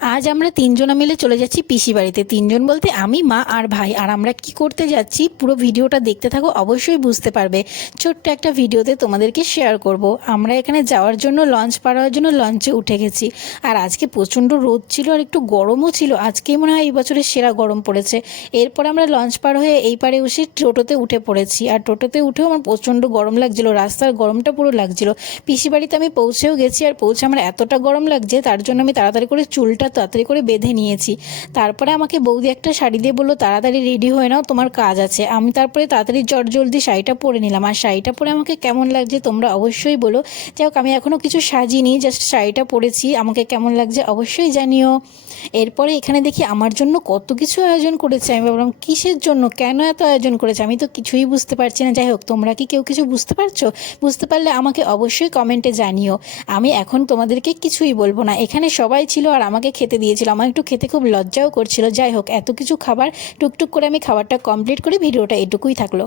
আজ আমরা তিনজনা মিলে চলে যাচ্ছি পিসি বাড়িতে। তিনজন বলতে আমি, মা আর ভাই। আর আমরা কি করতে যাচ্ছি পুরো ভিডিওটা দেখতে থাকো, অবশ্যই বুঝতে পারবে। ছোট্ট একটা ভিডিওতে তোমাদেরকে শেয়ার করব। আমরা এখানে যাওয়ার জন্য লঞ্চ পার হওয়ার জন্য লঞ্চে উঠে গেছি। আর আজকে প্রচণ্ড রোদ ছিল আর একটু গরমও ছিল। আজকেই মনে হয় এই বছরের সেরা গরম পড়েছে। এরপর আমরা লঞ্চ পার হয়ে এই পারে এসে টোটোতে উঠে পড়েছি। আর টোটোতে উঠেও আমার প্রচণ্ড গরম লাগছিল, রাস্তার গরমটা পুরো লাগছিল। পিসি বাড়িতে আমি পৌঁছেও গেছি। আর পৌঁছে আমার এতটা গরম লাগছে, তার জন্য আমি তাড়াতাড়ি করে চুলটা তাড়াতাড়ি করে বেঁধে নিয়েছি। তারপরে আমাকে বৌদি একটা শাড়ি দিয়ে বললো, তাড়াতাড়ি রেডি হয়ে নাও, তোমার কাজ আছে। আমি তারপরে তাড়াতাড়ি জলদি শাড়িটা পরে নিলাম। আর শাড়িটা পরে আমাকে কেমন লাগছে তোমরা অবশ্যই বলো। যাই হোক, আমি এখনও কিছু সাজিনি, জাস্ট শাড়িটা পরেছি। আমাকে কেমন লাগছে অবশ্যই জানিও। এরপরে এখানে দেখি আমার জন্য কত কিছু আয়োজন করেছে। আমি ভাবলাম কিসের জন্য, কেন এত আয়োজন করেছে, আমি তো কিছুই বুঝতে পারছি না। যাই হোক, তোমরা কি কেউ কিছু বুঝতে পারছো? বুঝতে পারলে আমাকে অবশ্যই কমেন্টে জানিও। আমি এখন তোমাদেরকে কিছুই বলবো না। এখানে সবাই ছিল আর আমাকে খেতে দিয়েছিল। আমার একটু খেতে খুব লজ্জাও করছিল। যাই হোক, এত কিছু খাবার টুকটুক করে আমি খাবারটা কমপ্লিট করে ভিডিওটা এটুকুই থাকলো।